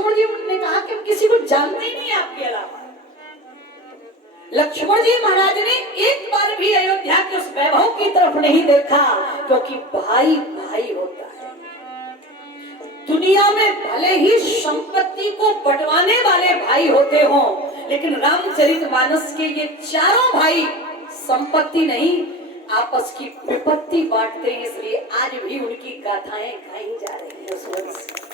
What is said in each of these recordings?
लक्ष्मण जी ने कहा कि हम किसी को जानते ही नहीं आपके अलावा। लक्ष्मण जी महाराज ने एक बार भी अयोध्या के उस वैभव की तरफ नहीं देखा, क्योंकि भाई भाई होता है। दुनिया में भले ही संपत्ति को बंटवाने वाले भाई होते हों, लेकिन रामचरितमानस के ये चारों भाई संपत्ति नहीं, आपस की विपत्ति बांटते हैं। इसलिए आज भी उनकी गाथाएं गाई जा रही है। उस वक्त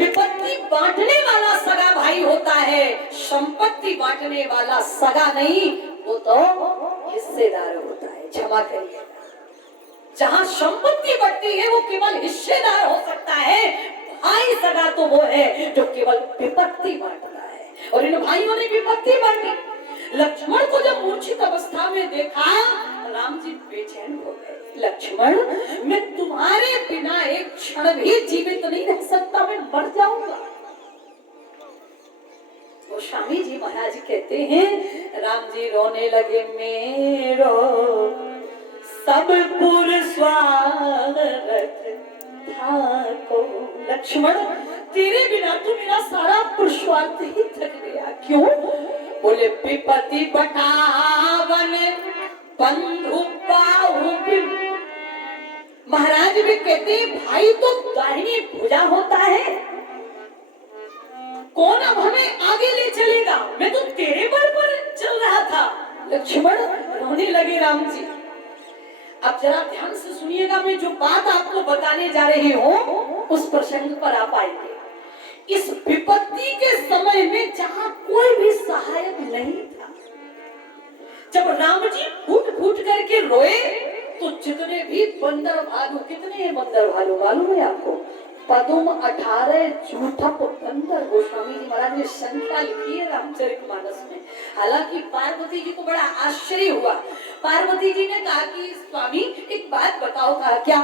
विपत्ति बांटने वाला सगा भाई होता है, संपत्ति बांटने वाला सगा नहीं, वो तो हिस्सेदार होता है। क्षमा करिए, जहां संपत्ति बढ़ती है वो केवल हिस्सेदार हो सकता है, भाई सगा तो वो है जो केवल विपत्ति बांटता है। और इन भाइयों ने विपत्ति बांटी। लक्ष्मण को जब मूर्छित अवस्था में देखा, राम जी बेचैन हो गए। लक्ष्मण, मैं तुम्हारे बिना एक क्षण भी जीवित नहीं रह सकता, मैं मर जाऊंगा। गोस्वामी जी महाराज कहते हैं, राम जी रोने लगे, मेरो सब पुर स्वागत था को। लक्ष्मण, तेरे बिना तो मेरा सारा पुरुषार्थ ही थक गया। क्यों? बोले विपत्ति बटावन बंधु बाहु। महाराज भी कहते हैं, भाई तो दाहिनी भुजा होता है, कौन अब हमें आगे ले चलेगा? मैं तो तेरे बल पर चल रहा था। लक्ष्मण रोने लगे। राम जी, अब जरा ध्यान से सुनिएगा, मैं जो बात आपको बताने जा रही हूँ उस प्रसंग पर आप आएंगे। इस विपत्ति के समय में जहां कोई भी सहायक नहीं था, जब राम जी फूट फूट करके रोए, तो जितने भी बंदर भालू, कितने हैं बंदर भालू मालूम है आपको? पदुम 18 जूठप बंदर। गोस्वामी जी महाराज ने संख्या लिखी है रामचरितमानस में। हालांकि पार्वती जी को बड़ा आश्चर्य हुआ। पार्वती जी ने कहा कि स्वामी एक बात बताओ। कहा क्या?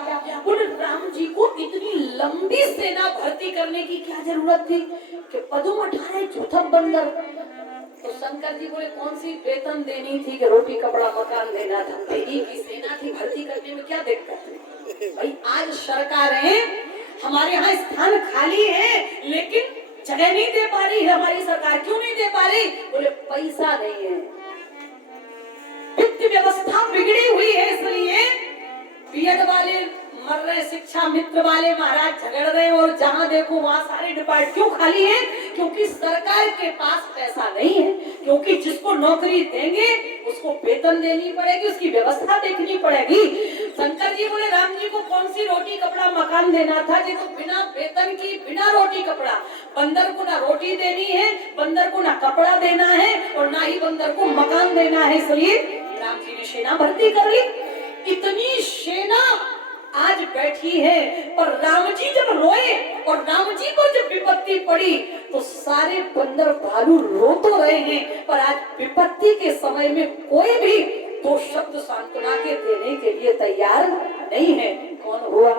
बोले राम जी को इतनी लंबी सेना भर्ती करने की क्या जरूरत थी कि पदुम 18 जूठप बंदर? तो शंकर जी बोले कौन सी वेतन देनी थी कि रोटी कपड़ा मकान देना था? तेरी की सेना थी, भर्ती करने में क्या दिक्कत है? भाई आज सरकारें हमारे यहाँ स्थान खाली है, लेकिन जगह नहीं दे पा रही है हमारी सरकार। क्यों नहीं दे पा रही? बोले पैसा नहीं है, वित्त व्यवस्था बिगड़ी हुई है। इसलिए बीएड वाले मर रहे, शिक्षा मित्र वाले महाराज झगड़ रहे, और जहां देखो वहां सारे डिपार्टमेंट क्यों खाली है? क्योंकि सरकार के पास पैसा नहीं है। क्योंकि जिसको नौकरी देंगे उसको वेतन देनी पड़ेगी, उसकी व्यवस्था देखनी पड़ेगी। शंकर जी बोले राम जी को कौन सी रोटी कपड़ा मकान देना था, जिसको बिना वेतन की, बिना रोटी कपड़ा। बंदर को ना रोटी देनी है, बंदर को ना कपड़ा देना है, और ना ही बंदर को मकान देना है। इसलिए राम जी ने सेना भर्ती कर ली। इतनी सेना आज बैठी है, पर राम जी जब रोए और राम जी को जब विपत्ति पड़ी, तो सारे बंदर भालू रो तो रहे हैं, पर आज विपत्ति के समय में कोई भी दो शब्द सांत्वना के देने के लिए तैयार नहीं है। कौन हुआ?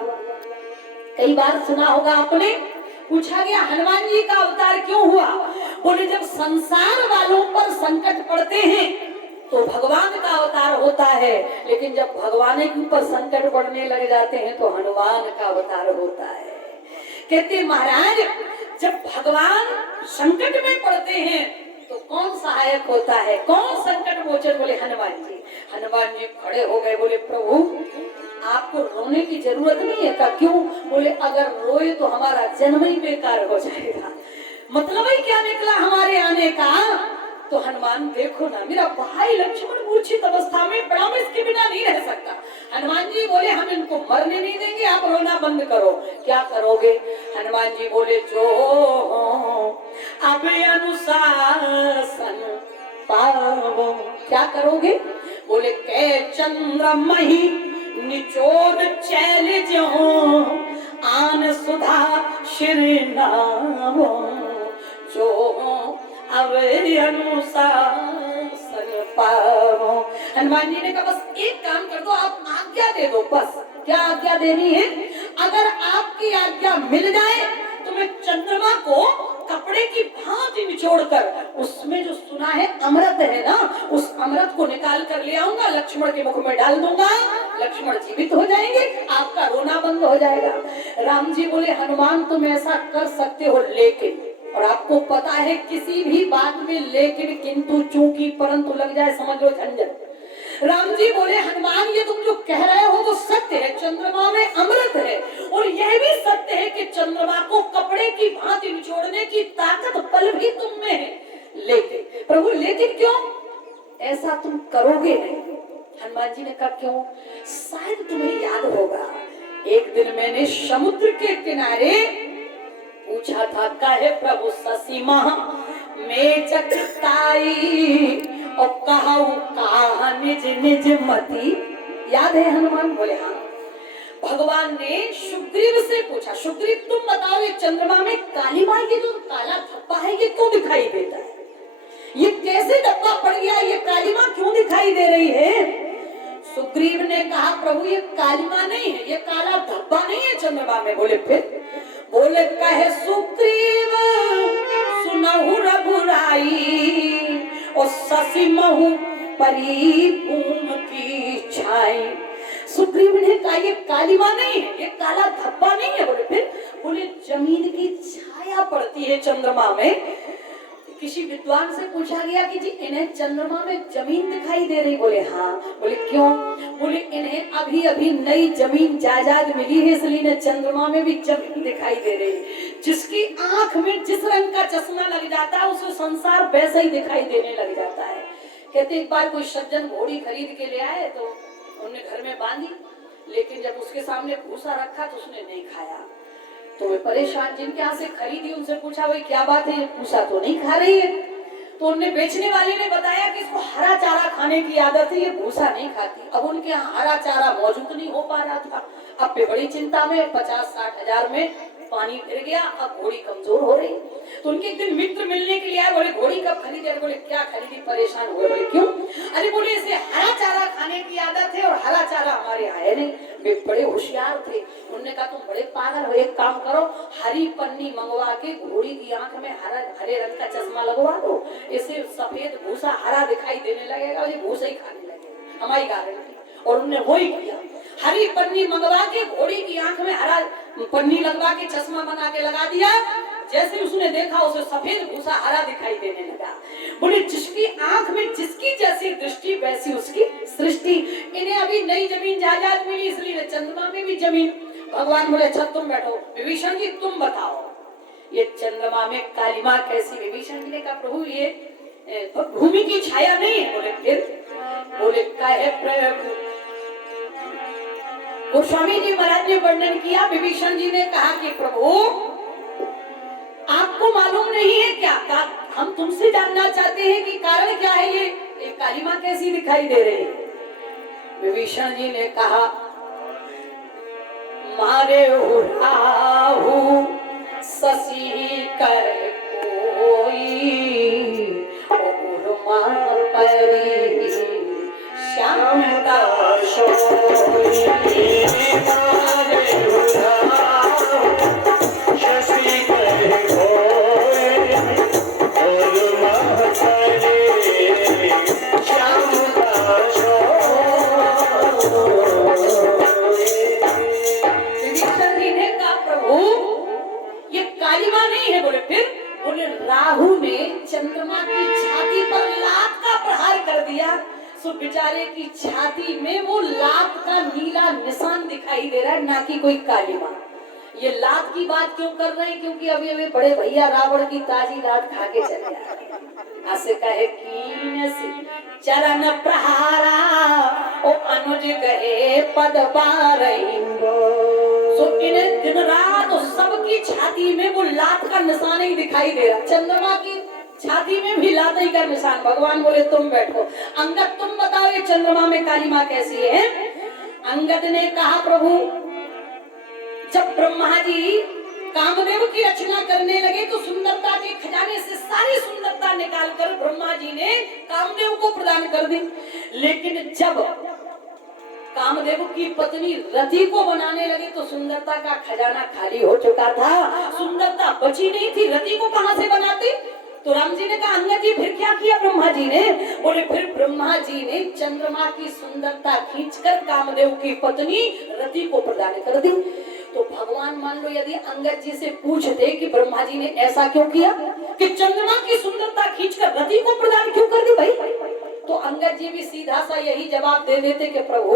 कई बार सुना होगा आपने, पूछा गया हनुमान जी का अवतार क्यों हुआ? बोले जब संसार वालों पर संकट पड़ते हैं तो भगवान का अवतार होता है, लेकिन जब भगवान के ऊपर संकट पड़ने लग जाते हैं तो हनुमान का अवतार होता है। कहते महाराज जब भगवान संकट में पड़ते हैं तो कौन सहायक होता है, कौन संकट मोचन? बोले हनुमान जी। हनुमान जी खड़े हो गए, बोले प्रभु आपको रोने की जरूरत नहीं है। का क्यों? बोले अगर रोए तो हमारा जन्म ही बेकार हो जाएगा। मतलब ही क्या निकला हमारे आने का? तो हनुमान देखो ना, मेरा भाई लक्ष्मण मूर्छित अवस्था में पड़ा, मैं इसके बिना नहीं रह सकता। हनुमान जी बोले हम इनको मरने नहीं देंगे, आप रोना बंद करो। क्या करोगे? हनुमान जी बोले जो अब अनुशासन पाओ। क्या करोगे? बोले कै चंद्रमहि निचोड़ चैल जो आन सुधा शिरनामो। जो अब अनुशासन पाओ। हनुमान जी ने कहा बस एक काम कर दो, आप आज्ञा दे दो। बस क्या आज्ञा देनी है? अगर आपकी आज्ञा मिल जाए तो मैं चंद्रमा को कपड़ा कपड़े की भांति निचोड़कर उसमें जो सुना है अमृत है ना, उस अमृत को निकाल कर ले आऊंगा, लक्ष्मण के मुख में डाल दूंगा, लक्ष्मण जीवित हो जाएंगे, आपका रोना बंद हो जाएगा। राम जी बोले हनुमान तुम ऐसा कर सकते हो, लेकिन, और आपको पता है किसी भी बात में लेकिन किंतु चूंकि परंतु लग जाए समझ लो झंझट। राम जी बोले हनुमान ये तुम जो कह रहे हो वो सत्य है, चंद्रमा में अमृत है, और यह भी सत्य है कि चंद्रमा को कपड़े की भांति निचोड़ने की ताकत बल भी तुम में है, लेकिन प्रभु लेकिन क्यों ऐसा तुम करोगे नहीं? हनुमान जी ने कहा क्यों? शायद तुम्हें याद होगा एक दिन मैंने समुद्र के किनारे पूछा था काहे प्रभु शशि महा में जगताई और कहा निज निज मति, याद है? हनुमान बोले हाँ। भगवान ने सुग्रीव से पूछा, सुग्रीव तुम बताओ ये चंद्रमा में कालीमा, ये जो काला धब्बा है ये क्यों दिखाई देता है? ये कैसे धब्बा पड़ गया, ये कालीमा क्यों दिखाई दे रही है? सुग्रीव ने कहा प्रभु ये कालीमा नहीं है, ये काला धब्बा नहीं है चंद्रमा में। बोले फिर? बोले कहे सुग्रीव सुनहु रघुराई और शशि महु परी भूम की छाई। सुग्रीव ने कहा ये कालीमा नहीं है, ये काला धब्बा नहीं है। बोले फिर? बोले जमीन की छाया पड़ती है चंद्रमा में। किसी विद्वान से पूछा गया कि जी इन्हें चंद्रमा में जमीन दिखाई दे रही? बोले हाँ। बोले क्यों? बोले इन्हें अभी अभी नई जमीन जायदाद मिली है, इसलिए इन्हें चंद्रमा में भी जमीन दिखाई दे रही है। जिसकी आंख में जिस रंग का चश्मा लग जाता है उसे संसार वैसा ही दिखाई देने लग जाता है। कहते एक बार कोई सज्जन घोड़ी खरीद के ले आए तो उन्होंने घर में बांधी, लेकिन जब उसके सामने भूसा रखा तो उसने नहीं खाया। तो वे परेशान, जिनके यहाँ से खरीदी उनसे पूछा भाई क्या बात है, भूसा तो नहीं खा रही है? तो उन्हें बेचने वाले ने बताया कि इसको हरा चारा खाने की आदत है, ये भूसा नहीं खाती। अब उनके यहाँ हरा चारा मौजूद नहीं हो पा रहा था। अब वे बड़ी चिंता में 50-60 हजार में पानी फिर गया, अब घोड़ी कमजोर हो रही। तो उनके एक दिन मित्र मिलने के लिए आए, बोले घोड़ी कब खरीदे? बोले क्या खरीदी? परेशान हुए। बोले क्यों? अरे बोले इसे हरा चारा खाने की आदत है और हरा चारा हमारे यहाँ है नहीं। वे बड़े होशियार थे, उन्होंने कहा तुम बड़े पागल हो, एक काम करो हरी पन्नी मंगवा के घोड़ी की आंख में हरे रंग का चश्मा लगवा दो, इसे सफेद भूसा हरा दिखाई देने लगेगा, ये भूसा ही खाने लगेगा, हमारी गारंटी। और उन्होंने वही किया, हरी पन्नी मंगवा के घोड़ी की आंख में हरा पन्नी लगवा के चश्मा बना के लगा दिया। जैसे उसने देखा उसे सफेद भूसा हरा दिखाई देने लगा। बोले जिसकी आंख में जिसकी जैसी दृष्टि वैसी उसकी सृष्टि। इन्हें अभी नई जमीन जायदाद मिली, इसलिए चंद्रमा में भी जमीन। भगवान बोले अच्छा तुम बैठो, विभीषण जी तुम बताओ ये चंद्रमा में कालीमा कैसी? विभीषण जी ने कहा प्रभु ये भूमि की छाया नहीं है। बोले फिर? बोले कहे प्रभु। गोस्वामी जी महाराज ने वर्णन किया, विभीषण जी ने कहा कि प्रभु आपको मालूम नहीं है क्या? हम तुमसे जानना चाहते हैं कि कारण क्या है, ये कालीमा कैसी दिखाई दे रही है? विभीषण जी ने कहा मारे हो राहु शशि कर कोई उर्मा परी श्याम का सोई। मारे हो राहु शशि कर कोई उर्मा परी श्याम का सोई। विभीषण जी ने कहा प्रभु ये कालीमा नहीं है। बोले फिर? बोले राहु ने चंद्रमा की छाती पर लात का प्रहार कर दिया, सो बेचारे की छाती में वो लात का नीला निशान दिखाई दे रहा है, ना कि कोई कालीमा। ये लात की बात क्यों कर रहे हैं? क्योंकि अभी अभी बड़े भैया रावण की ताजी लात खा के चले आए। ऐसे कहे कीन से चरण प्रहारा ओ अनुज गए पद बारहिंगो। सो इन्हें दिन रात सबकी छाती में वो लात का निशान ही दिखाई दे रहा। चंद्रमा की छाती में भी लात ही का निशान। भगवान बोले तुम बैठो। अंगद तुम बताओ ये चंद्रमा में कालीमा कैसी है? अंगद ने कहा प्रभु जब ब्रह्मा जी कामदेव की रचना करने लगे तो सुंदरता के खजाने से सारी सुंदरता निकालकर ब्रह्मा जी ने कामदेव को प्रदान कर दी। लेकिन जब कामदेव की पत्नी रति को बनाने लगे तो सुंदरता का खजाना खाली हो चुका था, सुंदरता बची नहीं थी, रति को कहां से बनाते? तो राम जी ने कहा अंगद जी फिर क्या किया ब्रह्मा जी ने? बोले फिर ब्रह्मा जी ने चंद्रमा की सुंदरता खींचकर कामदेव की पत्नी रति को प्रदान कर दी। तो भगवान मान लो यदि अंगद जी से पूछते कि ब्रह्मा जी ने ऐसा क्यों किया कि चंद्रमा की सुंदरता खींचकर रति को प्रदान क्यों कर दी भाई, तो अंगद जी भी सीधा सा यही जवाब दे देते कि प्रभु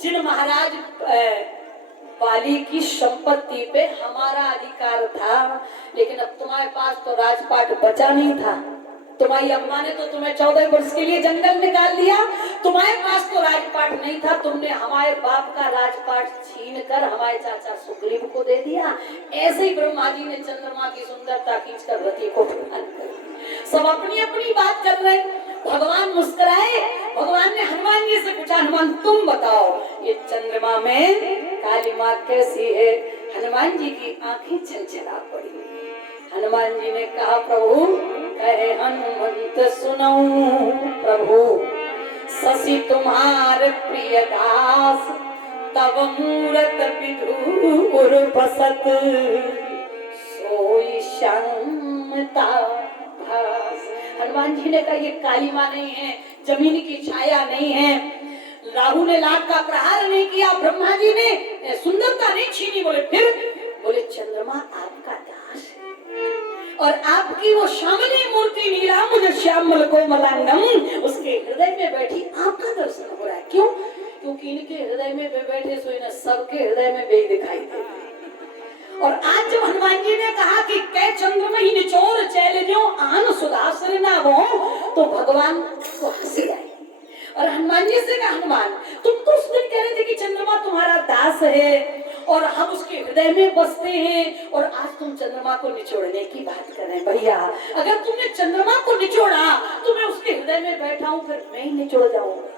जिन महाराज बाली की संपत्ति पे हमारा अधिकार था, लेकिन अब तुम्हारे पास तो राजपाट बचा नहीं था, तुम्हारी अम्मा ने तो तुम्हें 14 वर्ष के लिए जंगल निकाल दिया, तुम्हारे पास तो राजपाट नहीं था, तुमने हमारे बाप का राजपाट छीन कर हमारे चाचा सुग्रीव को दे दिया। ऐसे ही ब्रह्मा जी ने चंद्रमा की सुंदरता खींचकर रति को प्रदान कर दिया। सब अपनी अपनी बात कर रहे, भगवान मुस्कुराए। भगवान ने हनुमान जी से पूछा हनुमान तुम बताओ ये चंद्रमा में काली माँ कैसी है? हनुमान जी की आंखें छलछला पड़ी। हनुमान जी ने कहा प्रभु कहे हनुमंत सुनो प्रभु शशि तुम्हार प्रिय दास तब मूरत विधुर बसत सोई श्यामता भास। हनुमान जी ने कहा ये काली माँ नहीं है, जमीन की छाया नहीं है, राहु ने लाख का प्रहार नहीं किया, ब्रह्मा जी ने सुंदरता नहीं छीनी। बोले फिर? बोले चंद्रमा आपका दास है और आपकी वो श्यामली मूर्ति नीला मुझे श्यामल को मलांगम उसके हृदय में बैठी आपका दर्शन हो रहा है। क्यों? क्योंकि इनके हृदय में बैठे सो इन्हें सबके हृदय में वे दिखाई दे। और आज जब हनुमान जी ने कहा कि कै चंद्रमा ही निचोर चैल जो आन सुधासर ना हो, तो भगवान को हंसी आई और हनुमान जी से कहा हनुमान तुम तो उस दिन कह रहे थे कि चंद्रमा तुम्हारा दास है और हम उसके हृदय में बसते हैं, और आज तुम चंद्रमा को निचोड़ने की बात कर रहे हैं। भैया अगर तुमने चंद्रमा को निचोड़ा तो मैं उसके हृदय में बैठा हूं, फिर मैं ही निचोड़ जाऊंगा।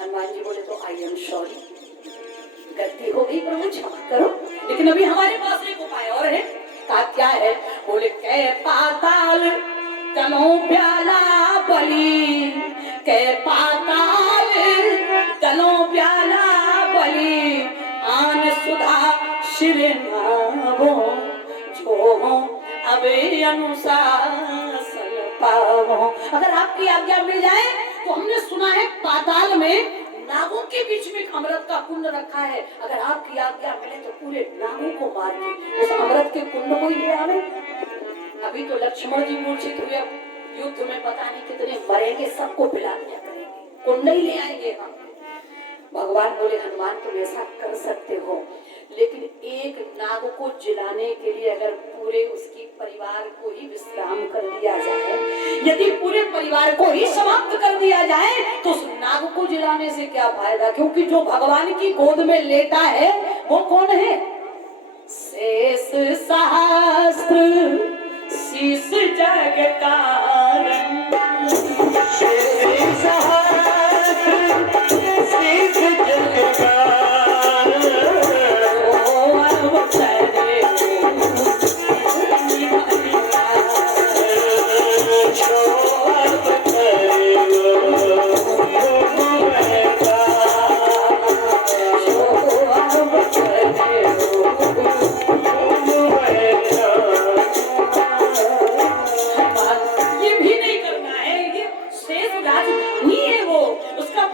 हनुमान जी बोले तो आई एम सॉरी, गलती हो गई प्रभु क्षमा करो, लेकिन अभी हमारे पास एक उपाय और है। कहा क्या है? बोले कै पाताल तनो प्याला बली, कै पाताल तनो प्याला बली आन सुधा शिर नावो जो अबे अनुशासन पावो। अगर आपकी आज्ञा मिल जाए तो हमने सुना है पाताल में नागों के बीच में अमृत का कुंड रखा है, अगर आपकी आज्ञा मिले तो पूरे नागों को मार के उस अमृत के कुंड को ही ले आवे। अभी तो लक्ष्मण जी मूर्छित हुए, युद्ध में पता नहीं कितने मरेंगे, सबको पिला दिया करेंगे, कुंड ही ले आएंगे हम। भगवान बोले हनुमान तुम ऐसा कर सकते हो, लेकिन एक नाग को जिलाने के लिए अगर पूरे उसकी परिवार को ही विश्राम कर दिया जाए, यदि पूरे परिवार को ही समाप्त कर दिया जाए तो उस नाग को जिलाने से क्या फायदा? क्योंकि जो भगवान की गोद में लेटा है वो कौन है? शेष सहस्त्र शीश जग कारण, शेष सहस्त्र शीश जग कारण,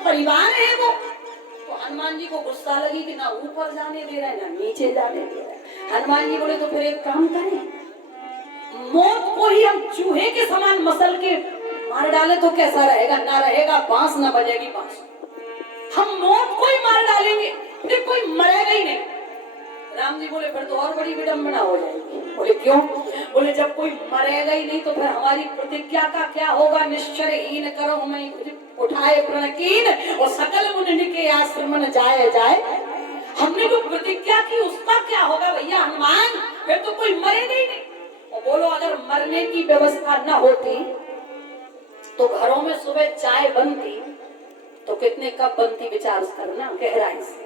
परिवार है वो। तो हनुमान जी को गुस्सा लगी कि ना ऊपर जाने दे रहा है ना नीचे जाने दे रहा है। हनुमान जी बोले तो फिर एक काम करें, मौत को ही हम चूहे के समान मसल के मार डाले तो कैसा रहेगा? ना रहेगा बांस ना बजेगी बांस, हम मौत को ही मार डालेंगे फिर कोई मरेगा ही नहीं। राम जी बोले फिर तो और बड़ी विडंबना हो जाएगी। बोले क्यों? बोले जब कोई मरेगा ही नहीं तो फिर हमारी प्रतिज्ञा का क्या होगा? निश्चरहीन करो मैं उठाए प्रणकीन और सकल मुनि के आश्रम जाए जाए। हमने जो प्रतिज्ञा की उसका क्या होगा भैया हनुमान? फिर तो कोई मरेगा ही नहीं। और बोलो अगर मरने की व्यवस्था न होती तो घरों में सुबह चाय बनती तो कितने कप बनती, विचार करना गहराई से।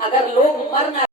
अगर लोग मरना